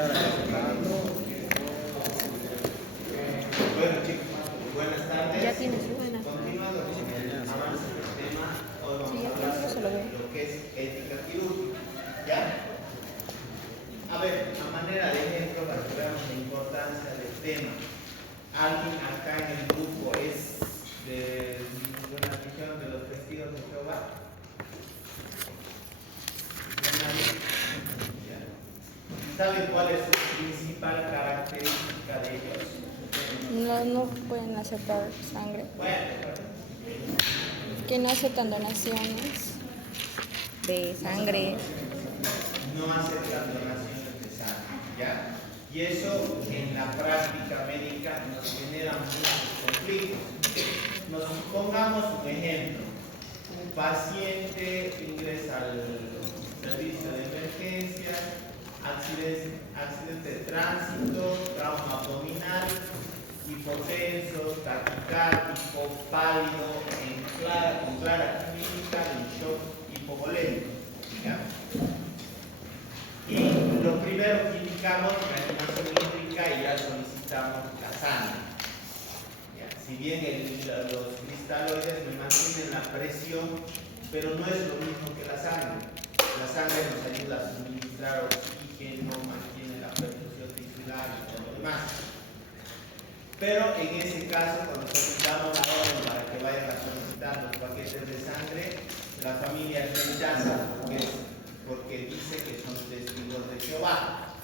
Bueno chicos, buenas tardes. Ya tienes una. Continuando con el avance del tema, hoy vamos Sí, a ya hablar creo que se lo sobre veo. lo que es ética quirúrgica. ¿Ya? A ver, a manera de ejemplo, para que veamos la importancia del tema. ¿Alguien acá en el grupo es de una religión de los testigos de Jehová? ¿No nadie? ¿Ya? ¿Saben cuál es su principal característica de ellos? No pueden aceptar sangre. Bueno, Que no aceptan donaciones de sangre. no aceptan donaciones de sangre, ¿ya? Y eso en la práctica médica nos genera muchos conflictos. Pongamos un ejemplo. Un paciente ingresa al servicio de emergencia, accidente de tránsito, trauma abdominal, hipotenso, taquicárdico, pálido, con clara clínica de shock hipovolémico, digamos. Y lo primero que indicamos es reanimación hídrica y ya solicitamos la sangre. Ya, si bien los cristaloides me mantienen la presión, pero no es lo mismo que la sangre. La sangre nos ayuda a suministrar oxígeno, mantiene la perfusión tisular y todo lo demás. Pero en ese caso, cuando solicitamos la orden para que vayan a solicitar los paquetes de sangre, la familia rechaza porque dice que son testigos de Jehová.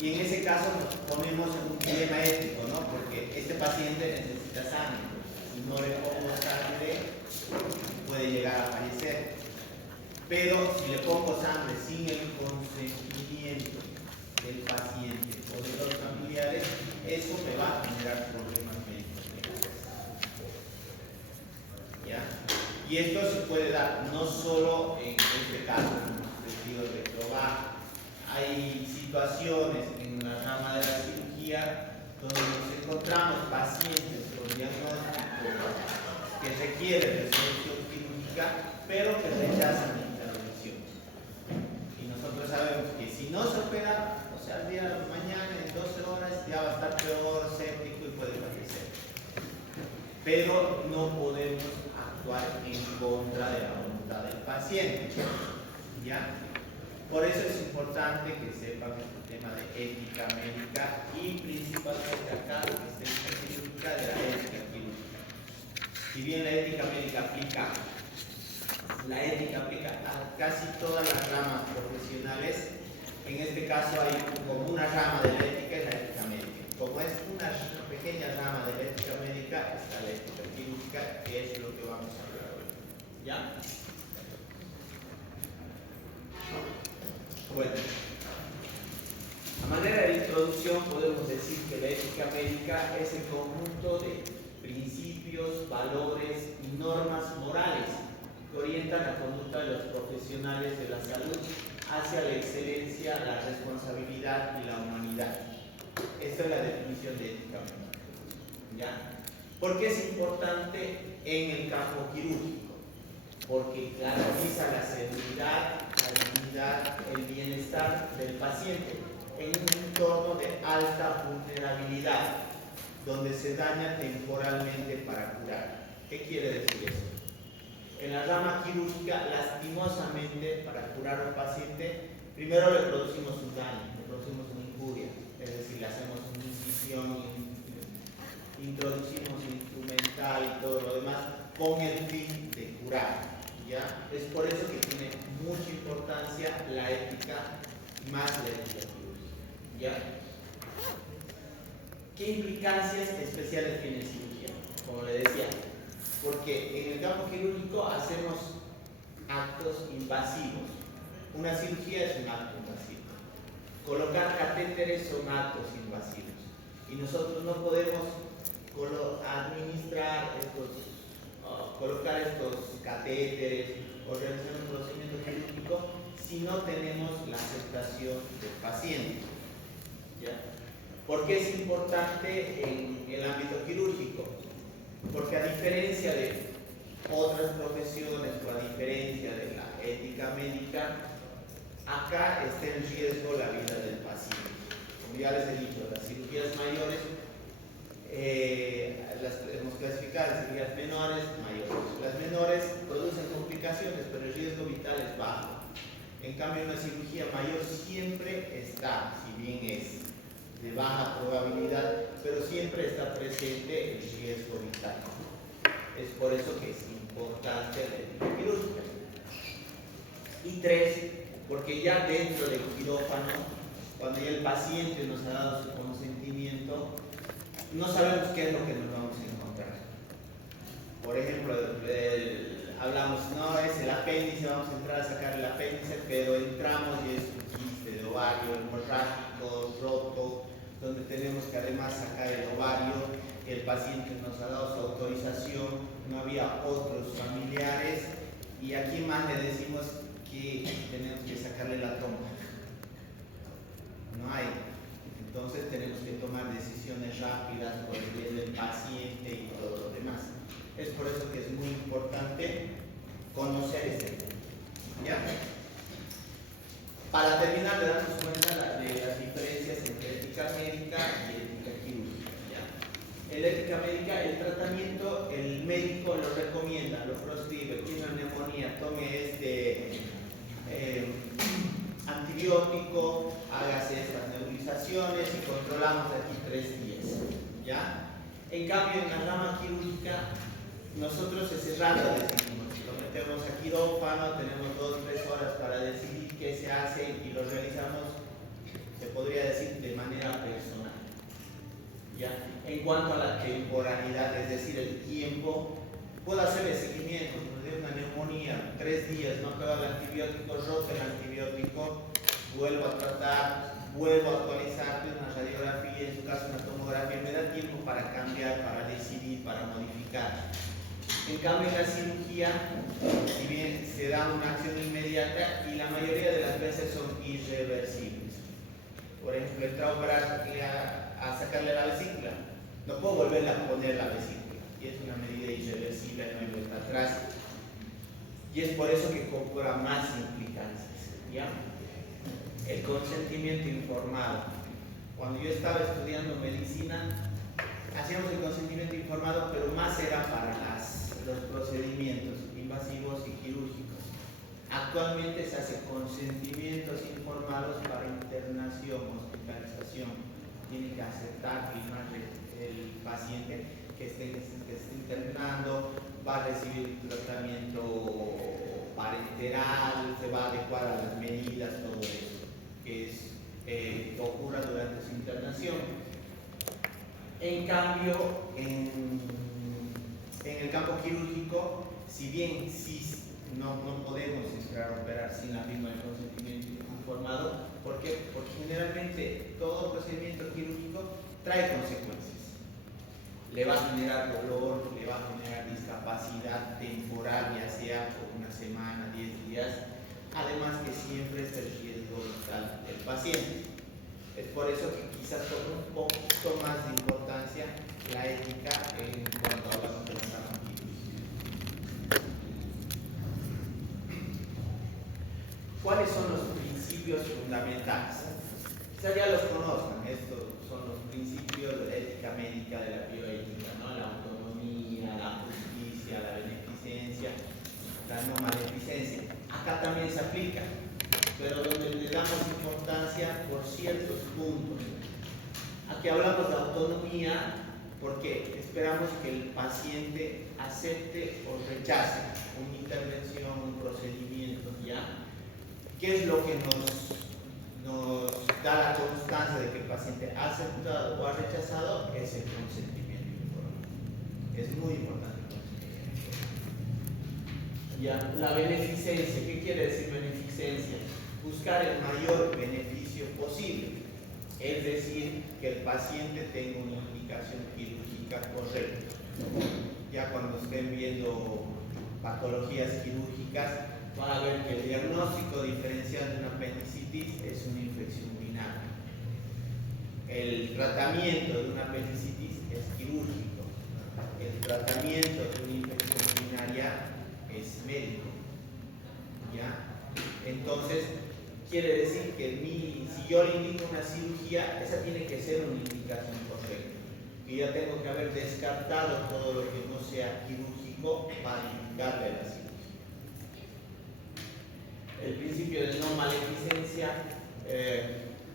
Y en ese caso nos ponemos en un dilema ético, ¿no? Porque este paciente necesita sangre. Si no le pongo sangre, puede llegar a fallecer. Pero si le pongo sangre sin el consentimiento del paciente o de los familiares, eso me va a generar problemas médicos. ¿Ya? Y esto se puede dar no solo en este caso, en los testigos de Jehová. Hay situaciones en la rama de la cirugía donde nos encontramos pacientes con diagnóstico que requieren resolución quirúrgica, pero que rechazan la intervención. Y nosotros sabemos que si no se opera, o sea, al día de mañana, en 12 horas, ya va a estar peor, séptico y puede fallecer. Pero no podemos actuar en contra de la voluntad del paciente. ¿Ya? Por eso es importante que sepan este tema de ética médica y principalmente acá lo que es ética quirúrgica de la ética quirúrgica. Si bien la ética médica aplica a casi todas las ramas profesionales, en este caso hay como una rama de la ética es la ética médica. Como es una pequeña rama de la ética médica, está la ética quirúrgica, que es lo que vamos a hablar hoy. ¿Ya? Bueno, a manera de introducción podemos decir que la ética médica es el conjunto de principios, valores y normas morales que orientan la conducta de los profesionales de la salud hacia la excelencia, la responsabilidad y la humanidad. Esta es la definición de ética médica. ¿Ya? ¿Por qué es importante en el campo quirúrgico? Porque garantiza la seguridad, la dignidad, el bienestar del paciente en un entorno de alta vulnerabilidad, donde se daña temporalmente para curar. ¿Qué quiere decir eso? En la rama quirúrgica, lastimosamente, para curar a un paciente, primero le producimos un daño, le producimos una injuria, es decir, le hacemos una incisión, introducimos instrumental y todo lo demás, con el fin de curar. ¿Ya? Es por eso que tiene mucha importancia la ética más la ética quirúrgica. ¿Ya? ¿Qué implicancias especiales tiene cirugía? Como le decía, porque en el campo quirúrgico hacemos actos invasivos. Una cirugía es un acto invasivo. Colocar catéteres son actos invasivos. Y nosotros no podemos administrar colocar estos catéteres o realizar un procedimiento quirúrgico si no tenemos la aceptación del paciente. ¿Ya? ¿Por qué es importante en el ámbito quirúrgico? Porque a diferencia de otras profesiones o a diferencia de la ética médica, acá está en riesgo la vida del paciente. ya les he dicho, las cirugías mayores las hemos clasificado en cirugías menores, mayores. Las menores producen complicaciones, pero el riesgo vital es bajo. En cambio, una cirugía mayor siempre está, si bien es de baja probabilidad, pero siempre está presente el riesgo vital. Es por eso que es importante la ética quirúrgica. Y 3, porque ya dentro del quirófano, cuando ya el paciente nos ha dado su consentimiento, no sabemos qué es lo que nos vamos a encontrar. Por ejemplo, hablamos, no, es el apéndice, vamos a entrar a sacar el apéndice, pero entramos y es un quiste de ovario hemorrágico, roto, donde tenemos que además sacar el ovario. El paciente nos ha dado su autorización, no había otros familiares, y aquí más le decimos que tenemos que sacarle la trompa. No hay. Entonces tenemos que tomar decisiones rápidas por el bien del paciente y todo lo demás. Es por eso que es muy importante conocer este tema. ¿Ya? Para terminar, de darnos cuenta de las diferencias entre ética médica y ética quirúrgica. ¿Ya? En la ética médica, el tratamiento, el médico lo recomienda, lo proscribe. Tiene una neumonía, tome antibiótico, hágase estas nebulizaciones y controlamos aquí 3 días. ¿Ya? En cambio, en la rama quirúrgica, nosotros ese rato decidimos, lo metemos a quirófano, tenemos 2-3 horas para decidir qué se hace y lo realizamos, se podría decir, de manera personal. ¿Ya? En cuanto a la temporalidad, es decir, el tiempo, puedo hacer el seguimiento, de una neumonía, 3 días, no acaba el antibiótico, roto el antibiótico, vuelvo a tratar, vuelvo a actualizarte una radiografía, en su caso una tomografía, me da tiempo para cambiar, para decidir, para modificar. En cambio, en la cirugía, si bien se da una acción inmediata y la mayoría de las veces son irreversibles. Por ejemplo, entra a operar a sacarle la vesícula, no puedo volverle a poner la vesícula, y es una medida irreversible, no hay vuelta atrás. Y es por eso que cobra más implicancias. ¿Ya? El consentimiento informado. Cuando yo estaba estudiando medicina, hacíamos el consentimiento informado, pero más era para los procedimientos invasivos y quirúrgicos. Actualmente se hace consentimientos informados para internación, hospitalización. Tiene que aceptar el paciente que esté internando, va a recibir tratamiento parenteral, se va a adecuar a las medidas, todo eso que ocurra durante su internación. En cambio, en el campo quirúrgico, si bien no podemos esperar a operar sin la firma del consentimiento informado, ¿por qué? Porque generalmente todo procedimiento quirúrgico trae consecuencias. Le va a generar dolor, le va a generar discapacidad temporal, ya sea por una semana, 10 días, además que siempre es el riesgo vital del paciente. Es por eso que quizás toma un poquito más de importancia la ética en cuanto hablamos de la rama quirúrgica. ¿Cuáles son los principios fundamentales? Quizás ya los conozcan, estos son los principios de la ética médica, de la bioética, ¿no? La autonomía, la justicia, la beneficencia, la no maleficencia. Acá también se aplica, pero donde le damos importancia por ciertos puntos. Aquí hablamos de autonomía porque esperamos que el paciente acepte o rechace una intervención, un procedimiento, ¿ya? ¿Qué es lo que nos da la constancia de que el paciente ha aceptado o ha rechazado? Es el consentimiento informado. Es muy importante el consentimiento informado. ¿Ya? La beneficencia, ¿qué quiere decir beneficencia? Buscar el mayor beneficio posible, es decir, que el paciente tenga una indicación quirúrgica correcta. Ya cuando estén viendo patologías quirúrgicas, van a ver que el diagnóstico diferencial de una apendicitis es una infección urinaria. El tratamiento de una apendicitis es quirúrgico. El tratamiento de una infección urinaria es médico. ¿Ya? Entonces, quiere decir que si yo le indico una cirugía, esa tiene que ser una indicación correcta. Que ya tengo que haber descartado todo lo que no sea quirúrgico para indicarle la cirugía. El principio de no maleficencia,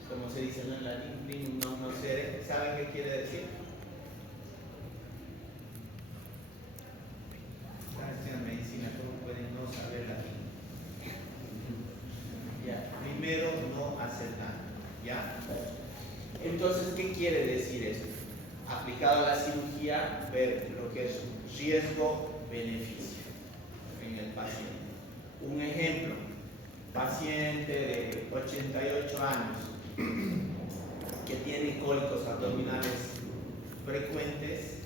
como se dice en latín, primum non nocere, ¿saben qué quiere decir? En medicina, ¿cómo pueden no saber latín? Ya, primero no hacer daño, ¿ya? Entonces, ¿qué quiere decir esto? Aplicado a la cirugía, ver lo que es riesgo-beneficio en el paciente. Un ejemplo, paciente de 88 años que tiene cólicos abdominales frecuentes,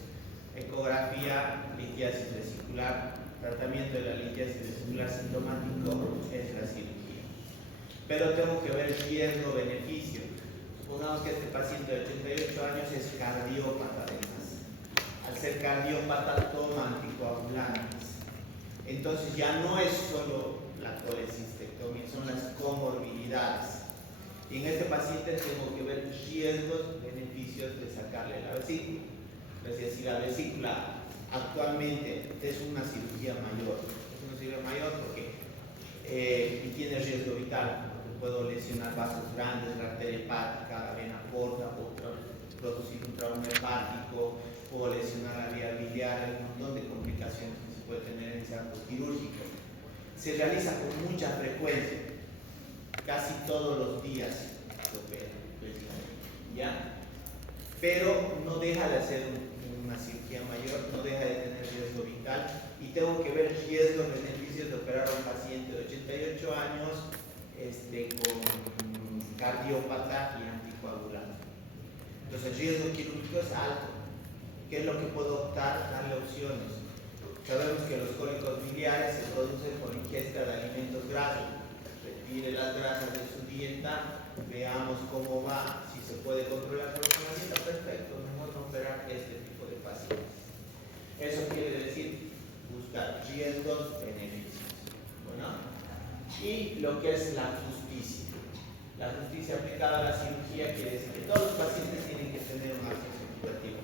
ecografía, litiasis vesicular, tratamiento de la litiasis vesicular sintomático es la cirugía. Pero tengo que ver riesgo-beneficio. Supongamos que este paciente de 88 años es cardiópata además. Al ser cardiópata toma anticoagulantes. Entonces ya no es solo la colecistectomía, son las comorbilidades. Y en este paciente tengo que ver riesgos, beneficios de sacarle la vesícula. Es decir, si la vesícula actualmente es una cirugía mayor, porque tiene riesgo vital, porque puedo lesionar vasos grandes, la arteria hepática, la vena porta, puedo producir un trauma hepático, puedo lesionar la vía biliar, hay un montón de complicaciones que se puede tener en ese acto quirúrgico. Se realiza con mucha frecuencia, casi todos los días se opera, ¿ya? Pero no deja de hacer una cirugía mayor, no deja de tener riesgo vital y tengo que ver riesgos, beneficios de operar a un paciente de 88 años con cardiópata y anticoagulante. Entonces el riesgo quirúrgico es alto. ¿Qué es lo que puedo optar? Darle opciones. Sabemos que los cólicos biliares se producen por ingesta de alimentos grasos. Retire las grasas de su dieta, veamos cómo va, si se puede controlar con una dieta, perfecto, mejor no operar este tipo de pacientes. Eso quiere decir buscar riesgos, beneficios. Bueno, y lo que es la justicia. La justicia aplicada a la cirugía quiere decir que todos los pacientes tienen que tener un acceso equitativo.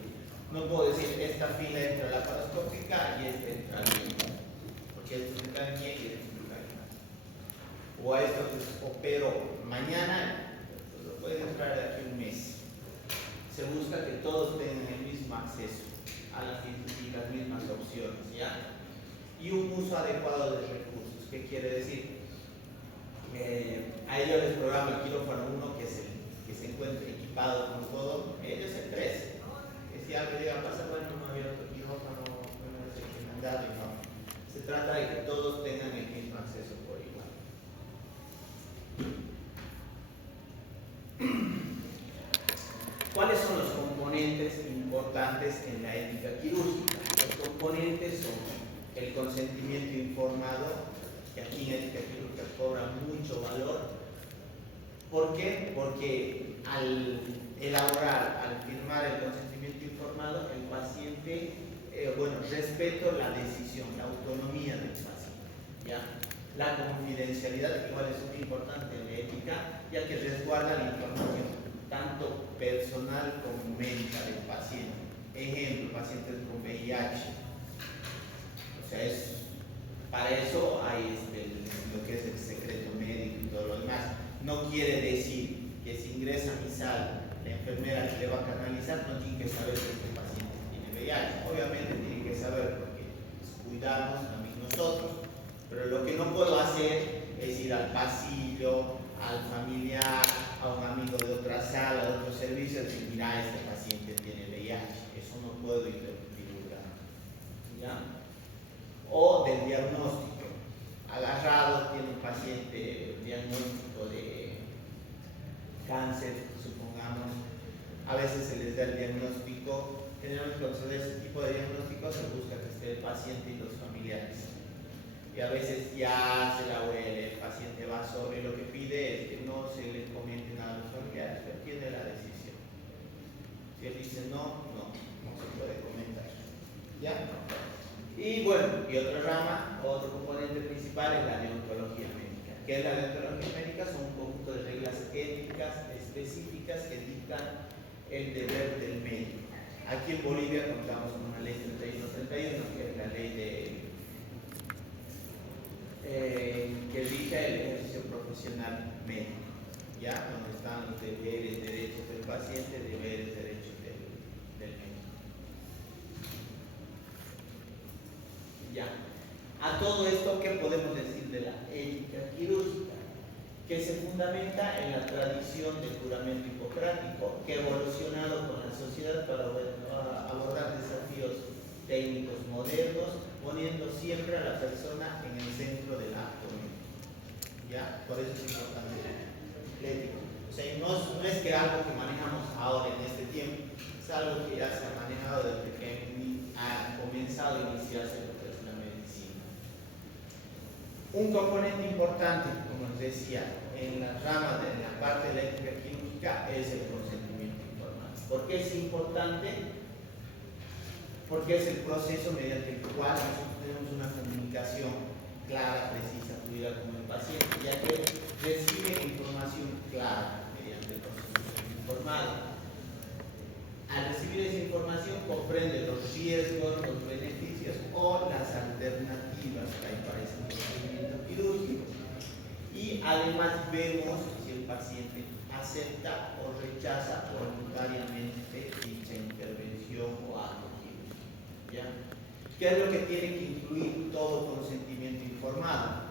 No puedo decir esta fila entra a la laparoscópica y esta entra al bien, porque estos entran bien y estos entran mal. O a estos les opero mañana, pues lo pueden entrar de aquí a un mes. Se busca que todos tengan el mismo acceso a las mismas opciones, ¿ya? Y un uso adecuado de recursos. ¿Qué quiere decir? A ellos les programa el quirófano 1 que se encuentre equipado con todo, ellos el 3. Que si algo llega a pasar, bueno, no había otro quirófano, no sé qué mandado, y no. Se trata de que todos tengan el mismo acceso por igual. ¿Cuáles son los componentes importantes en la ética quirúrgica? Los componentes son el consentimiento informado, que aquí en ética quirúrgica cobra mucho valor. ¿Por qué? Porque al elaborar, al firmar el consentimiento informado, el paciente, respeto la decisión, la autonomía del paciente, ¿ya? La confidencialidad, igual es muy importante en la ética, ya que resguarda la información tanto personal como médica del paciente. Ejemplo, pacientes con VIH. O sea, para eso hay lo que es el secreto médico y todo lo demás. No quiere decir que si ingresa a mi sala, la enfermera que le va a canalizar no tiene que saber que este paciente tiene VIH. Obviamente tiene que saber porque cuidamos también nosotros. Pero lo que no puedo hacer es ir al pasillo, al familiar, a un amigo de otra sala, de otro servicio, y decir, mira, este paciente tiene VIH. Eso no puedo divulgar. ¿Ya? O del diagnóstico. Agarrado, tiene un paciente diagnóstico de cáncer, supongamos. A veces se les da el diagnóstico. Generalmente cuando se da ese tipo de diagnóstico se busca que esté el paciente y los familiares. Y a veces ya se la huele, el paciente va sobre, lo que pide es que no se le comente nada a los familiares, pero tiene la decisión. Si él dice no se puede comentar. ¿Ya? Y bueno, y otra rama, otro componente principal es la deontología médica. ¿Qué es la deontología médica? Son un conjunto de reglas éticas específicas que dictan el deber del médico. Aquí en Bolivia contamos con una ley 3131, que es la ley que rige el ejercicio profesional médico, ¿ya? Donde están los deberes, derechos del paciente, deberes, derechos del médico. Ya. A todo esto, ¿qué podemos decir de la ética quirúrgica? Que se fundamenta en la tradición del juramento hipocrático, que ha evolucionado con la sociedad para abordar desafíos técnicos modernos, poniendo siempre a la persona en el centro del acto médico. ¿Ya? Por eso es importante la ética. O sea, no es que algo que manejamos ahora en este tiempo, es algo que ya se ha manejado desde que ha comenzado a iniciarse lo que es la medicina. Un componente importante, como les decía, en la rama de la parte de la ética quirúrgica es el consentimiento informado. ¿Por qué es importante? Porque es el proceso mediante el cual nosotros tenemos una comunicación clara, precisa, fluida con el paciente, ya que recibe información clara mediante el consentimiento informado. Al recibir esa información comprende los riesgos, los beneficios o las alternativas que hay para ese procedimiento quirúrgico. Y además vemos si el paciente acepta o rechaza voluntariamente dicha intervención o acto quirúrgico. ¿Ya? ¿Qué es lo que tiene que incluir todo consentimiento informado?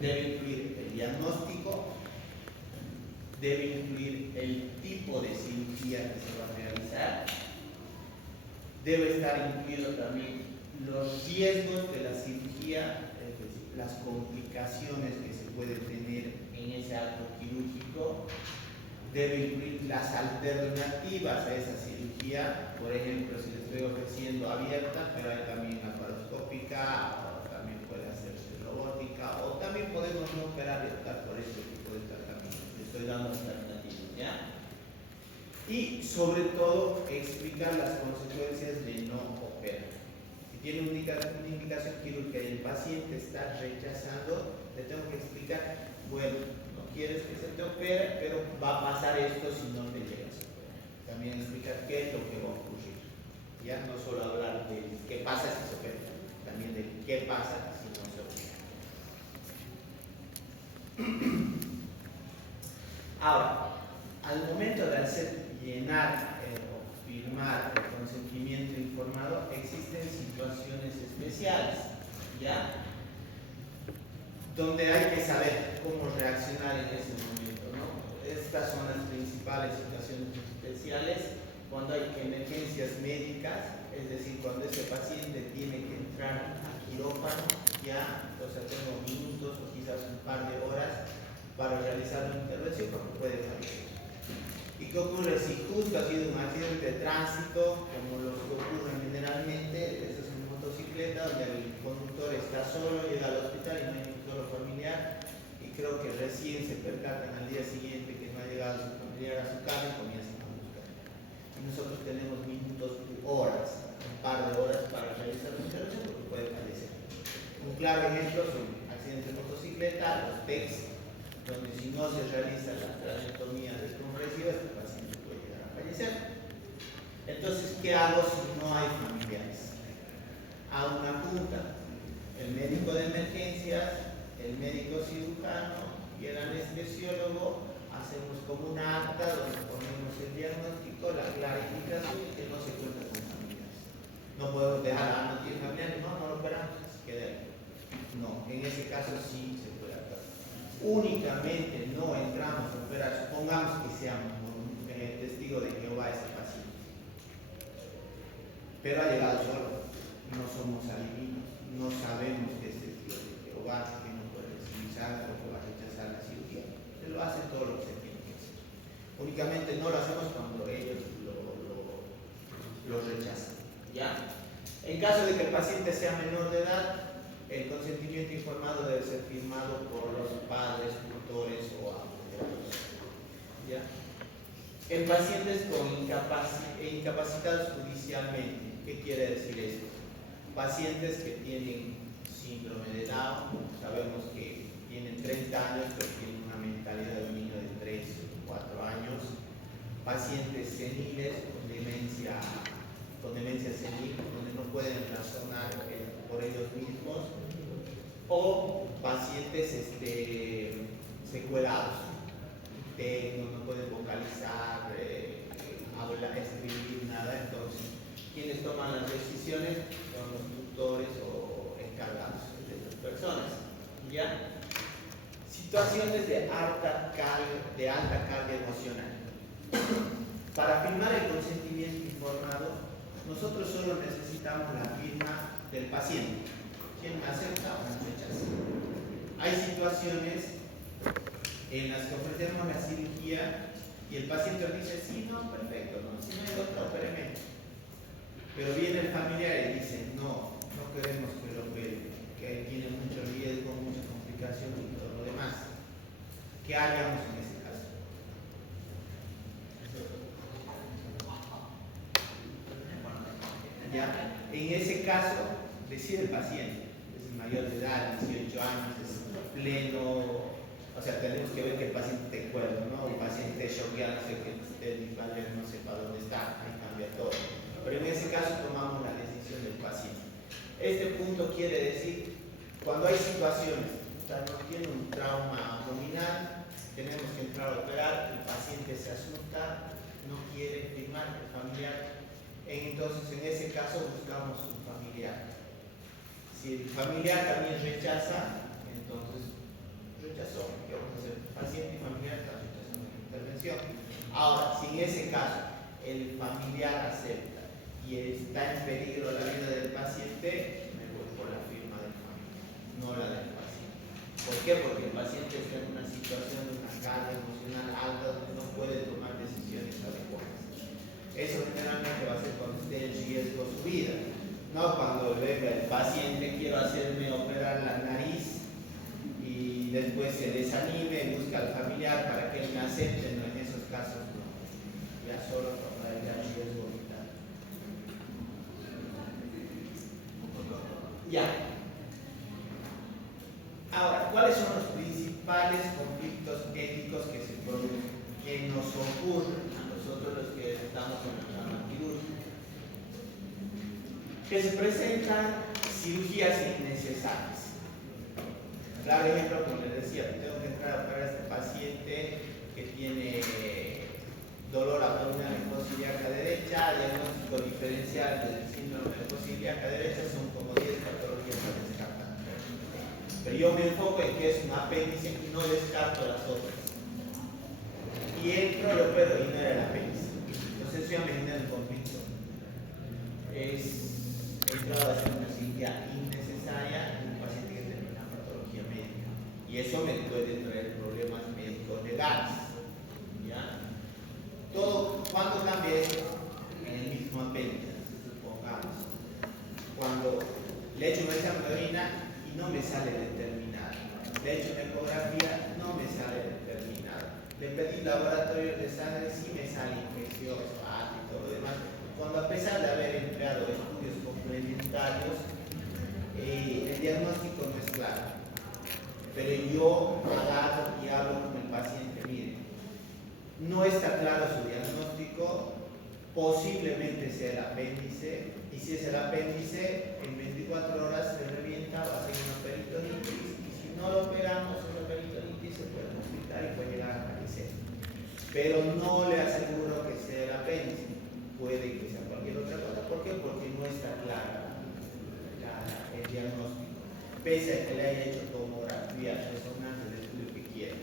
Debe incluir el diagnóstico, debe incluir el tipo de cirugía que se va a realizar, debe estar incluido también los riesgos de la cirugía, es decir, las complicaciones que se pueden tener en ese acto quirúrgico, debe incluir las alternativas a esa cirugía, por ejemplo, si le estoy ofreciendo abierta, pero hay también laparoscópica, o también puede hacerse robótica, o también podemos no operar y optar por este tipo de tratamiento. Le estoy dando alternativas, ¿ya? Y sobre todo explicar las consecuencias de no operar. Si tiene una indicación quirúrgica y el paciente está rechazando, le tengo que explicar, bueno, no quieres que se te opere, pero va a pasar esto si no te llegas a operar. También explicar qué es lo que va a ocurrir. Ya no solo hablar de qué pasa si se opera, también de qué pasa si no se opera. Ahora, al momento de llenar o firmar el consentimiento informado, existen situaciones especiales, ¿ya? Donde hay que saber cómo reaccionar en ese momento, ¿no? Estas son las principales situaciones especiales cuando hay emergencias médicas, es decir, cuando ese paciente tiene que entrar a quirófano, ya, o sea, tengo minutos o quizás un par de horas para realizar una intervención porque puede fallecer. ¿Y qué ocurre si justo ha sido un accidente de tránsito, como los que ocurren generalmente? Esa es una motocicleta donde el conductor está solo, llega al hospital y no hay un solo familiar, y creo que recién se percatan al día siguiente que no ha llegado su familiar a su casa y comienzan a buscar. Y nosotros tenemos minutos u horas, un par de horas para realizar la intervención porque puede fallecer. Un claro ejemplo son accidentes de motocicleta, los TECs, donde si no se realiza la tracheotomía descompresiva, este paciente puede llegar a fallecer. Entonces, ¿qué hago si no hay familiares? Hago una junta, el médico de emergencias, el médico cirujano y el anestesiólogo, hacemos como una acta donde ponemos el diagnóstico, la clarificación y que no se cuenta con familiares. No podemos dejar, no tiene familiares, no lo operamos, se queda ahí. No, en ese caso sí se puede actuar. Únicamente no entramos a operar, supongamos que seamos un testigo de Jehová ese paciente, pero ha llegado solo, no somos adivinos, no sabemos que es testigo de Jehová, que no puede recibir sangre o que va a rechazar la cirugía. Él lo hace todo lo que se tiene que hacer. Únicamente no lo hacemos cuando ellos lo rechazan, ¿ya? En caso de que el paciente sea menor de edad, el consentimiento informado debe ser firmado por los padres, tutores o apoyadores. ¿Ya? En pacientes incapacitados judicialmente, ¿qué quiere decir esto? Pacientes que tienen síndrome de Down, sabemos que tienen 30 años, pero tienen una mentalidad de un niño de 3 o 4 años. Pacientes seniles con demencia senil, donde no pueden razonar por ellos mismos, o pacientes secuelados, no pueden vocalizar, hablar, escribir, nada. Entonces, quienes toman las decisiones son los tutores o encargados de estas personas. ¿Ya? Situaciones de alta carga emocional. Para firmar el consentimiento informado, nosotros solo necesitamos la firma del paciente. ¿Quién acepta o no rechaza? Hay situaciones en las que ofrecemos la cirugía y el paciente dice, sí, no, perfecto, no, si no hay otra, opéreme. Pero viene el familiar y dice, no, no queremos que lo opere, que tiene mucho riesgo, mucha complicación y todo lo demás. ¿Qué haríamos en ese caso? ¿Ya? En ese caso, decide el paciente, es mayor de edad, 18 años, es pleno. O sea, tenemos que ver que el paciente esté cuerdo, ¿no? El paciente esté choqueado, que el disvalver no sepa dónde está, ahí cambia todo. Pero en ese caso tomamos la decisión del paciente. Este punto quiere decir, cuando hay situaciones, o sea, no tiene un trauma abdominal, tenemos que entrar a operar, el paciente se asusta, no quiere firmar, el familiar, entonces en ese caso buscamos un familiar. Si el familiar también rechaza, entonces rechazó, ¿qué vamos a hacer? El paciente y familiar están rechazando la intervención. Ahora, si en ese caso el familiar acepta y está en peligro la vida del paciente, me voy por la firma del familiar, no la del paciente. ¿Por qué? Porque el paciente está en una situación de una carga emocional alta donde no puede tomar decisiones adecuadas. Eso generalmente va a ser cuando esté en riesgo su vida, no cuando venga el paciente, quiero hacerme operar la nariz y después se desanime, busca al familiar para que él me acepte. No, en esos casos no, ya solo para el riesgo vital. Ya. Ahora, ¿cuáles son los principales conflictos éticos que se producen, que nos ocurren a nosotros los que estamos en la rama quirúrgica? Que se presentan cirugías innecesarias. Claro ejemplo, como les decía, tengo que entrar a operar a este paciente que tiene dolor abdominal en fosa ilíaca derecha, diagnóstico diferencial del síndrome de fosa ilíaca derecha, son como 10 patologías a descartar. Pero yo me enfoco en que es un apéndice y no descarto las otras. Y entro y opero y no era el apéndice. Entonces eso ya me genera un conflicto. Entro a hacer una cirugía innecesaria en un paciente que tiene una patología médica. Y eso me puede traer problemas médicos legales. ¿Ya? Todo, ¿cuándo cambia esto? En el mismo apéndice, supongamos. Cuando le echo un examen de orina y no me sale determinado. Le echo una ecografía, no me sale determinado. Le pedí laboratorio de sangre, sí me sale infeccioso, y todo lo demás. Cuando a pesar de haber empleado estudios complementarios, el diagnóstico no es claro. Pero yo agarro y hablo con el paciente, mire, no está claro su diagnóstico, posiblemente sea el apéndice, y si es el apéndice, en 24 horas se revienta, va a ser una peritonitis, y si no lo operamos, una peritonitis se puede complicar y puede llegar a fallecer. Pero no le aseguro que sea el apéndice, puede que sea cualquier otra cosa. ¿Por qué? Porque no está clara el diagnóstico, pese a que le haya hecho tomografía, resonancia del estudio que quiera.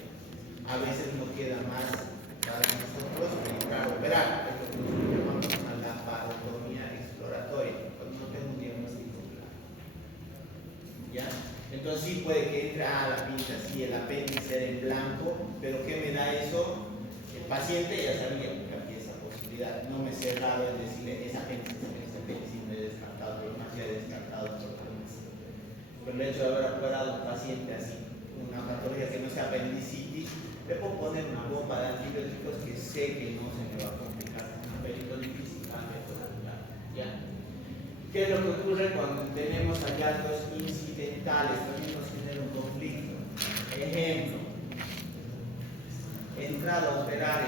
A veces no queda más para nosotros que entrar a operar, es lo que nosotros llamamos una laparotomía exploratoria, cuando no tengo un diagnóstico claro. ¿Ya? Entonces sí puede que entre la pinta, sí, el apéndice era en blanco, pero ¿qué me da eso? El paciente ya sabía que había esa posibilidad, no me he cerrado en decirle ese apéndice me he descartado, pero más ya he descartado problemas. Pero el hecho de haber operado a un paciente así, una patología que no sea apendicitis, le puedo poner una bomba de antibióticos que sé que no se me va a complicar una peritonitis y cambia toda la. ¿Ya? ¿Qué es lo que ocurre cuando tenemos hallazgos incidentales? También nos genera un conflicto. Hay Ejemplo, he entrado a operar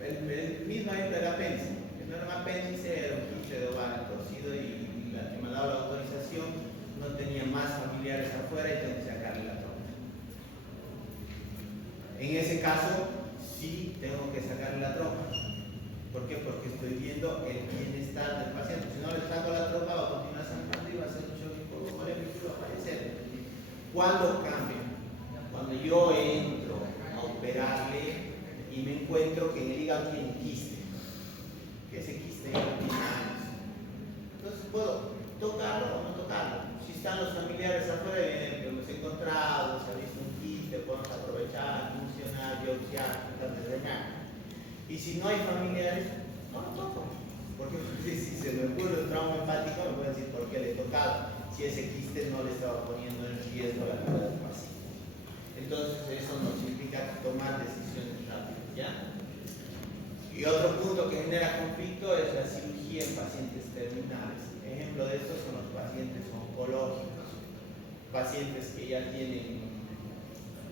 el mismo ejemplo del apéndice. No era un apéndice, era un quiste de ovario torcido y la que me ha dado la autorización no tenía más familiares afuera y tengo que sacarle la trompa. En ese caso, sí tengo que sacarle la trompa. ¿Por qué? Porque estoy viendo el bienestar del paciente. Si no le saco la trompa, va a continuar sangrando y va a ser un shock hipovolémico y va a fallecer. ¿Cuándo cambia? Cuando yo entro a operarle y me encuentro que en el hígado tiene un quiste. Que ese quiste ya tiene años. Entonces puedo tocarlo o no tocarlo. Si están los familiares afuera, vienen, hemos encontrado, se ha visto un quiste, podemos aprovechar, funcionar, biopsiar, tratar de drenar. Y si no hay familiares, no lo toco. Porque si se me ocurre un trauma hepático, me pueden decir por qué le he tocado. Si ese quiste no le estaba poniendo en riesgo la vida del paciente. Entonces, eso nos implica tomar decisiones rápidas, ¿ya? Y otro punto que genera conflicto es la cirugía en pacientes terminales. Ejemplo de esto son los pacientes oncológicos. Pacientes que ya tienen,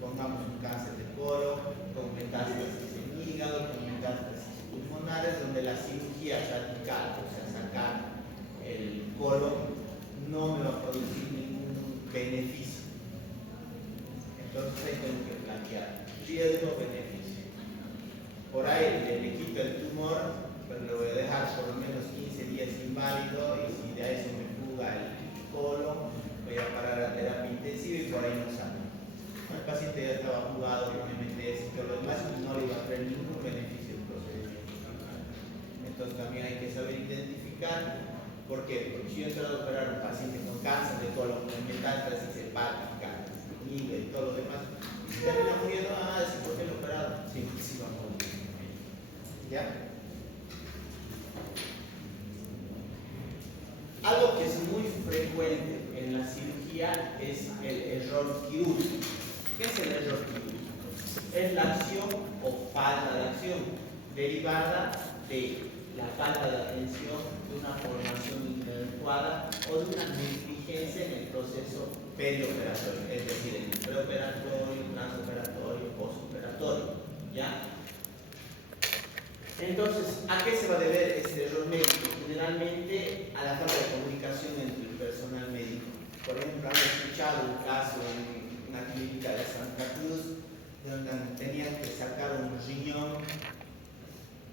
pongamos un cáncer de colon, con metástasis en hígado, con metástasis pulmonares, donde la cirugía radical, o sea, sacar el colon, no me va a producir ningún beneficio. Entonces ahí tengo que plantear riesgo-beneficio. Por ahí le quito el tumor, pero lo voy a dejar por lo menos 15 días inválido y si de eso me fuga el colon, voy a parar la terapia intensiva y por ahí no sale. El paciente ya estaba jugado con MTS y todo lo demás y no le iba a traer ningún beneficio el procedimiento. Entonces también hay que saber identificar. ¿Por qué? Porque si yo entro a operar a un paciente con cáncer de colon, con metástasis hepática, y todo lo demás, y si termina muriendo, decir por qué lo he operado. Sí, sí va a morir. ¿Ya? Algo que es muy frecuente en la cirugía es el error quirúrgico. ¿Qué es el error quirúrgico? Es la acción o falta de acción derivada de la falta de atención, de una formación inadecuada o de una negligencia en el proceso perioperatorio, es decir, en el preoperatorio, transoperatorio, postoperatorio. ¿Ya? Entonces, ¿a qué se va a deber este error médico? Generalmente a la falta de comunicación entre el personal médico. Por ejemplo, han escuchado un caso en una clínica de Santa Cruz donde tenían que sacar un riñón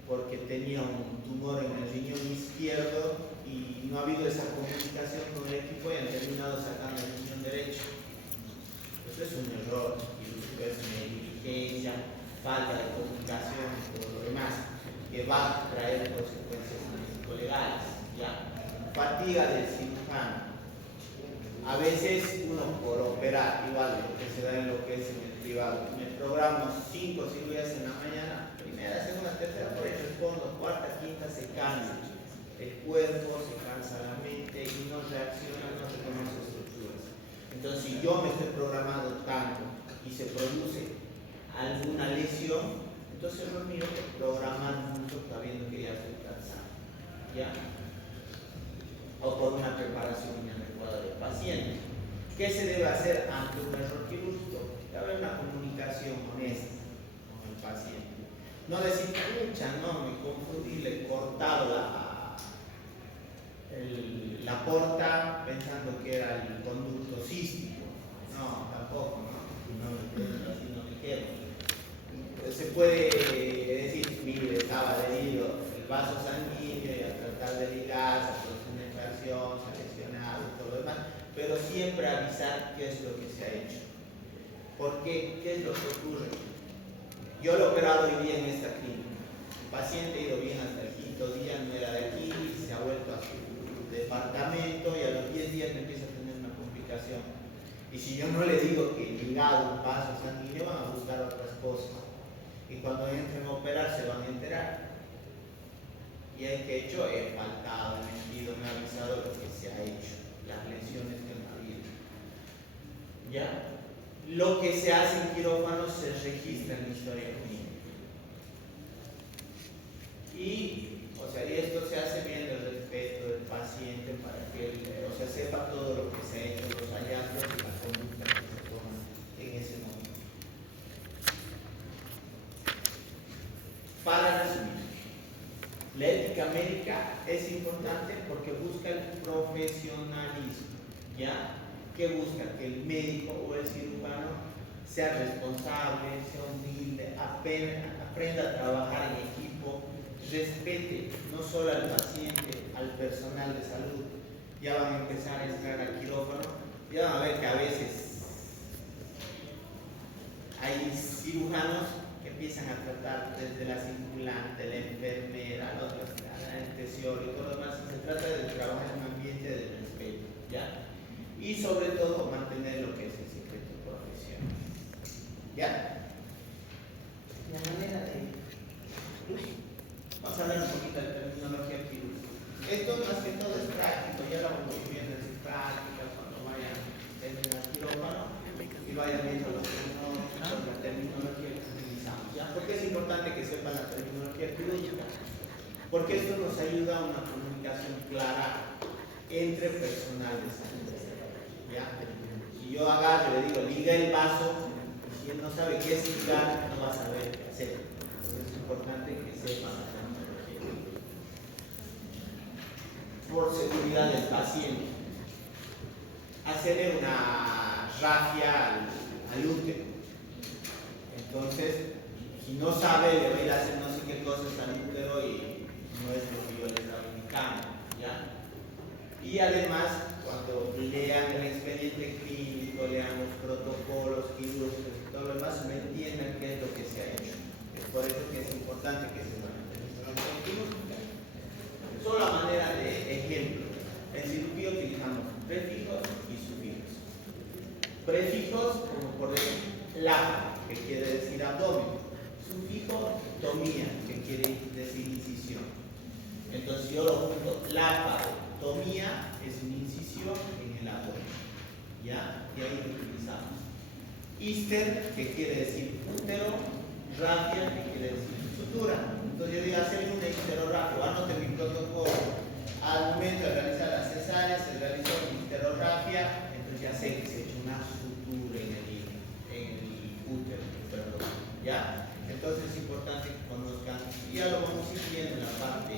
porque tenía un tumor en el riñón izquierdo y no ha habido esa comunicación con el equipo y han terminado sacando el riñón derecho. Eso es un error, es una negligencia, falta de comunicación y todo lo demás, que va a traer consecuencias médico-legales. ¿Ya? Fatiga del cirujano. A veces uno por operar, igual lo que se da en lo que es en el privado, me programo 5 cirugías en la mañana, primera, segunda, tercera, por ahí respondo, cuarta, quinta, se cansa. El cuerpo se cansa la mente y no reacciona, no reconoce estructuras. Entonces, si yo me estoy programando tanto y se produce alguna lesión, entonces es lo mío que programar mucho está viendo que ya estoy cansado. ¿Ya? O por una preparación inadecuada del paciente. ¿Qué se debe hacer ante un error quirúrgico? Debe haber una comunicación honesta con el paciente. No decir, pucha, no, me confundí, le he cortado la porta pensando que era el conducto cístico. No, tampoco, así no me quedo. Se puede decir, mire, estaba adherido el vaso sanguíneo y a tratar de ligar, se produce una infracción, se ha lesionado y todo lo demás, pero siempre avisar qué es lo que se ha hecho. ¿Por qué? ¿Qué es lo que ocurre? Yo lo he operado hoy día en esta clínica. El paciente ha ido bien hasta el 5.º día, no era de aquí, se ha vuelto a su departamento y a los 10 días me empieza a tener una complicación. Y si yo no le digo que ligado un vaso sanguíneo, van a buscar otras cosas. Y cuando entren a operar se van a enterar. ¿Y hay que hecho? He faltado, he mentido, me ha avisado lo que se ha hecho, las lesiones que han habido. ¿Ya? Lo que se hace en quirófano se registra en la historia clínica. Y esto se hace bien el respeto del paciente para que él, sepa todo lo que se ha hecho, los hallazgos y la conducta que se toma en Para resumir, la ética médica es importante porque busca el profesionalismo, ¿ya? ¿Qué busca? Que el médico o el cirujano sea responsable, sea humilde, aprenda a trabajar en equipo, respete no solo al paciente, al personal de salud. Ya van a empezar a entrar al quirófano, ya van a ver que a veces hay cirujanos que empiezan a tratar desde la circulante, la enfermera, la anestesióloga y todo lo demás. Se trata de trabajar en un ambiente de respeto, ¿ya? Y sobre todo mantener lo que es el secreto profesional, ¿ya? La manera de... Vamos a hablar un poquito de terminología quirúrgica. Esto más que todo es práctico, ya lo vamos viendo en sus prácticas cuando vayan en el quirófano y vayan viendo los pronósticos, la terminología que utilizamos, ¿ya? ¿Por qué es importante que sepan la terminología quirúrgica? Porque esto nos ayuda a una comunicación clara entre personal de salud, ¿ya? Si yo agarro y le digo, liga el vaso, si él no sabe qué es ligar, no va a saber qué hacer. Entonces es importante que sepan la terminología. Por seguridad del paciente, hacerle una rafia al útero. Entonces, si no sabe, le va a ir a hacer no sé qué cosas al útero y no es lo que yo le estaba indicando, ¿ya? Y además, cuando lean el expediente clínico, lean los protocolos quirúrgicos y todo lo demás, no entiendan qué es lo que se ha hecho. Es por eso que es importante que se manejen quirúrgica. Solo a manera de ejemplo, en cirugía utilizamos prefijos y sufijos. Prefijos, como por decir, LAPA, que quiere decir abdomen. Sufijo, tomía, que quiere decir incisión. Entonces yo lo junto, laparotomía es una incisión en el abdomen, ¿ya? Y ahí lo utilizamos. Íster, que quiere decir útero, rafia, que quiere decir sutura. Entonces yo digo, hacer un histerorrafio, anote mi protocolo. Al momento de realizar la cesárea, se realizó una histerorrafia, entonces ya sé que se ha hecho una sutura en el útero, perdón, ¿ya? Entonces es importante que conozcan, y ya lo vamos a ir viendo en la parte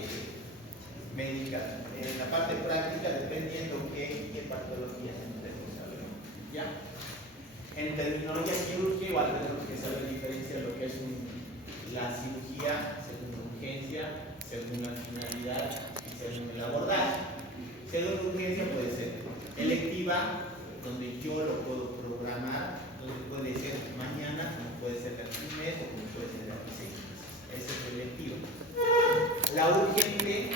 médica, en la parte práctica, dependiendo qué patologías estemos hablando, ¿ya? En terminología quirúrgica igual tenemos que saber diferenciar lo que es la cirugía según la urgencia, según la finalidad y según el abordaje. Según la urgencia puede ser electiva, donde yo lo puedo programar, donde puede ser mañana, como puede ser de aquí un mes o como puede ser de aquí 6 meses. Ese es el electivo. La urgente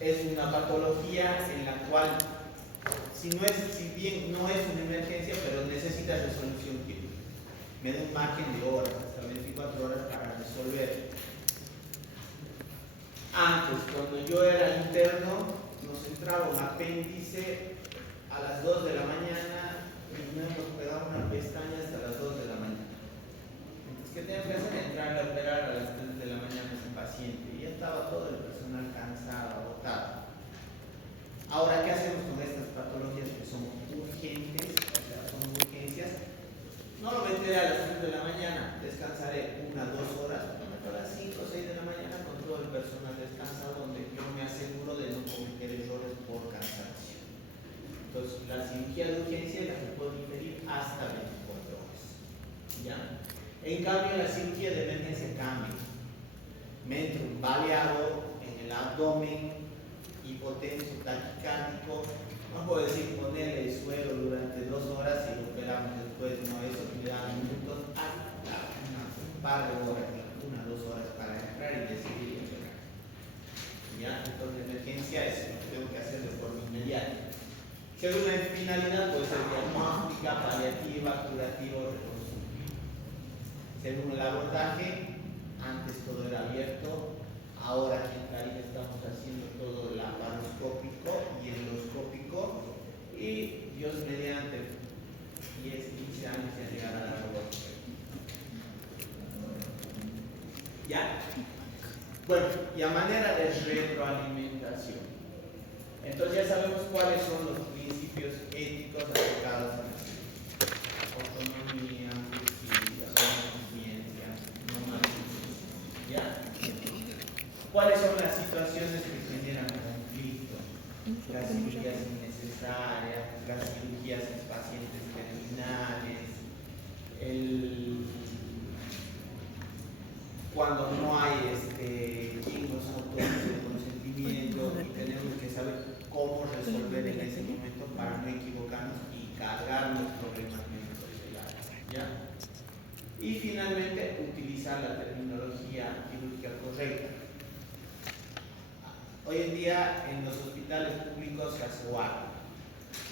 es una patología en la cual, si bien no es una emergencia, pero necesita resolución quirúrgica. Me da un margen de horas, hasta 24 horas para resolver. Antes, cuando yo era interno, nos entraba un apéndice a las 2 de la mañana y no nos pegaba una pestaña hasta las 2 de la mañana. Entonces, ¿qué tengo que hacer? Entrar a operar a las 3 de la mañana a ese paciente. Y ya estaba todo el personal cansado, agotado. Ahora, ¿qué hacemos con estas patologías que son urgentes? O sea, son urgencias. No lo meteré a las 3 de la mañana, descansaré 1 o 2 horas, lo meto a las 5 o 6 de la mañana con todo el personal descansado, donde yo me aseguro de no cometer errores por cansancio. Entonces, la cirugía de urgencia es la que puedo diferir hasta 24 horas. ¿Ya? En cambio, la cirugía de emergencia cambia. Me entra un baleado en el abdomen, hipotenso, taquicárdico. No puedo decir ponerle el suelo durante 2 horas y lo operamos después, no, eso me da minutos, un par de horas, 1 o 2 horas para entrar y decidir operar. ¿Ya? Entonces, emergencia es lo que tengo que hacer de forma inmediata. Según la finalidad, puede ser diagnóstica, paliativa, curativa o reconstructiva. Según el abordaje, antes todo era abierto, ahora aquí en Caribe estamos haciendo todo laparoscópico y endoscópico, y Dios mediante 10, 15 años ya llegará a la robótica. ¿Ya? Bueno, y a manera de retroalimentación. Entonces ya sabemos cuáles son los principios éticos aplicados a la ciencia. Autonomía, justicia, conciencia, no maldición. ¿Ya? ¿Cuáles son las situaciones que generan conflicto? Las cirugías innecesarias, las cirugías en pacientes terminales, cuando no hay quien nos autorice el consentimiento y tenemos que saber cómo resolver en ese momento para no equivocarnos y cargar los problemas médicos legales. ¿Ya? Y finalmente, utilizar la terminología quirúrgica correcta. Hoy en día en los hospitales públicos se hace guardia.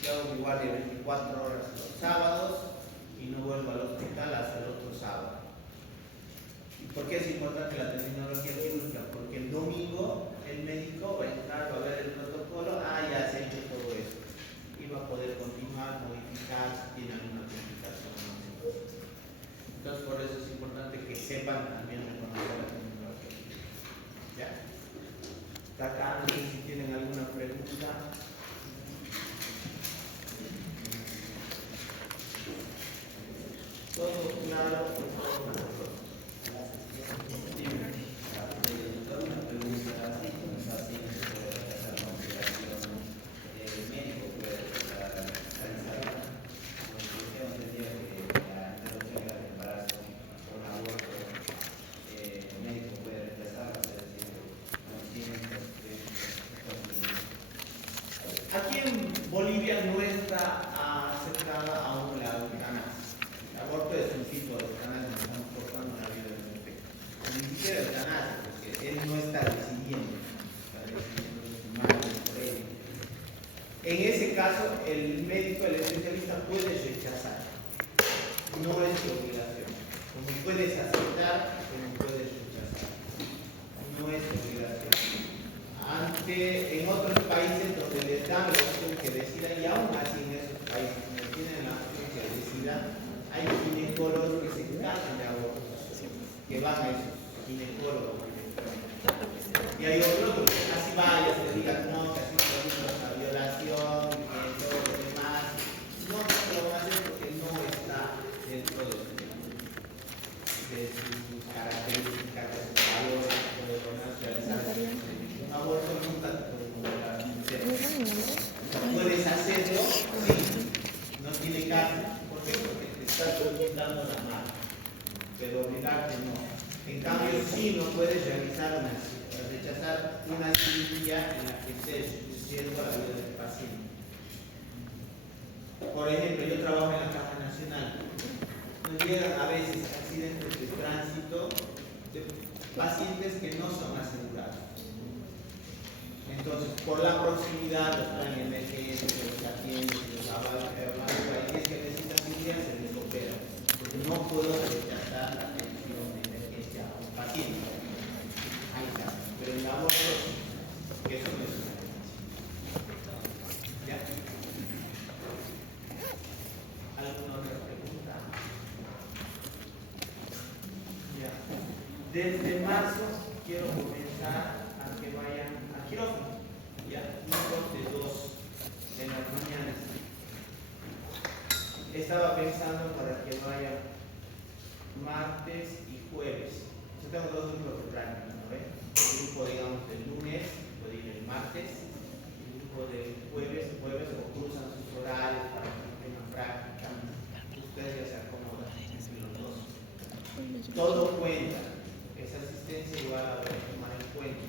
Yo hago mi guardia 24 horas los sábados y no vuelvo al hospital hasta el otro sábado. ¿Y por qué es importante la terminología quirúrgica? Porque el domingo el médico va a entrar, va a ver el protocolo, ya se ha hecho todo esto. Y va a poder continuar, modificar si tiene alguna complicación. Entonces por eso es importante que sepan también reconocer la terminología quirúrgica. ¿Ya? Hasta acá, no sé si tienen alguna pregunta. Todo claro, por favor. Aquí en Bolivia no está aceptada aún la eutanasia. El aborto es un tipo de eutanasia, nos estamos cortando la vida de un bebé. Ni siquiera eutanasia, porque él no está decidiendo su madre por él. En ese caso, el médico, el especialista puede rechazar. No es su obligación. Como puedes aceptar, como puedes rechazar. No es su obligación. Aunque en otros países donde les dan la opción que decidan, y aún así en esos países donde tienen la opción que decidan, hay ginecólogos que se encargan de abortos, que van a esos ginecólogos. Y hay otros que casi vayas, te digan no, que así produce una violación, que todo lo demás. No lo van a hacer porque no está dentro de sus características, de sus valores, de poder realizar un aborto nunca te puede obligar a hacer. Puedes hacerlo, sí, no tiene caso. ¿Por qué? Porque te estás solicitando la mano, pero obligarte no. En cambio, sí no puedes rechazar una cirugía en la que estés reduciendo la vida del paciente. Por ejemplo, yo trabajo en la Caja Nacional. Nos llegan a veces accidentes de tránsito de pacientes que no son asegurados. Entonces, por la proximidad, los planes de emergencia, los atienden, los pacientes que necesitan cirugía se les opera. Porque no puedo rechazar la atención de emergencia a un paciente. Ahí está. Pero en la aborto, que eso no es una emergencia. ¿Ya? ¿Alguna otra pregunta? Ya. Desde marzo quiero comenzar a que vayan a quirófano. Ya, grupos de 2 en las mañanas. Estaba pensando para que vayan martes y jueves. Yo tengo 2 grupos de práctica, ¿no ven? El grupo, digamos, del lunes puede ir el martes, el grupo del jueves o cruzan sus horarios para que tengan práctica. Ustedes ya se acomodan entre los dos. Todo cuenta. Esa asistencia igual a tomar en cuenta.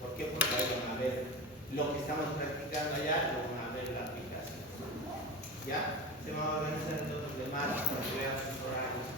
¿Por qué? Porque ahí van a ver lo que estamos practicando allá, lo van a ver la aplicación. ¿Ya? Se van a organizar entonces de martes para que vean sus horarios.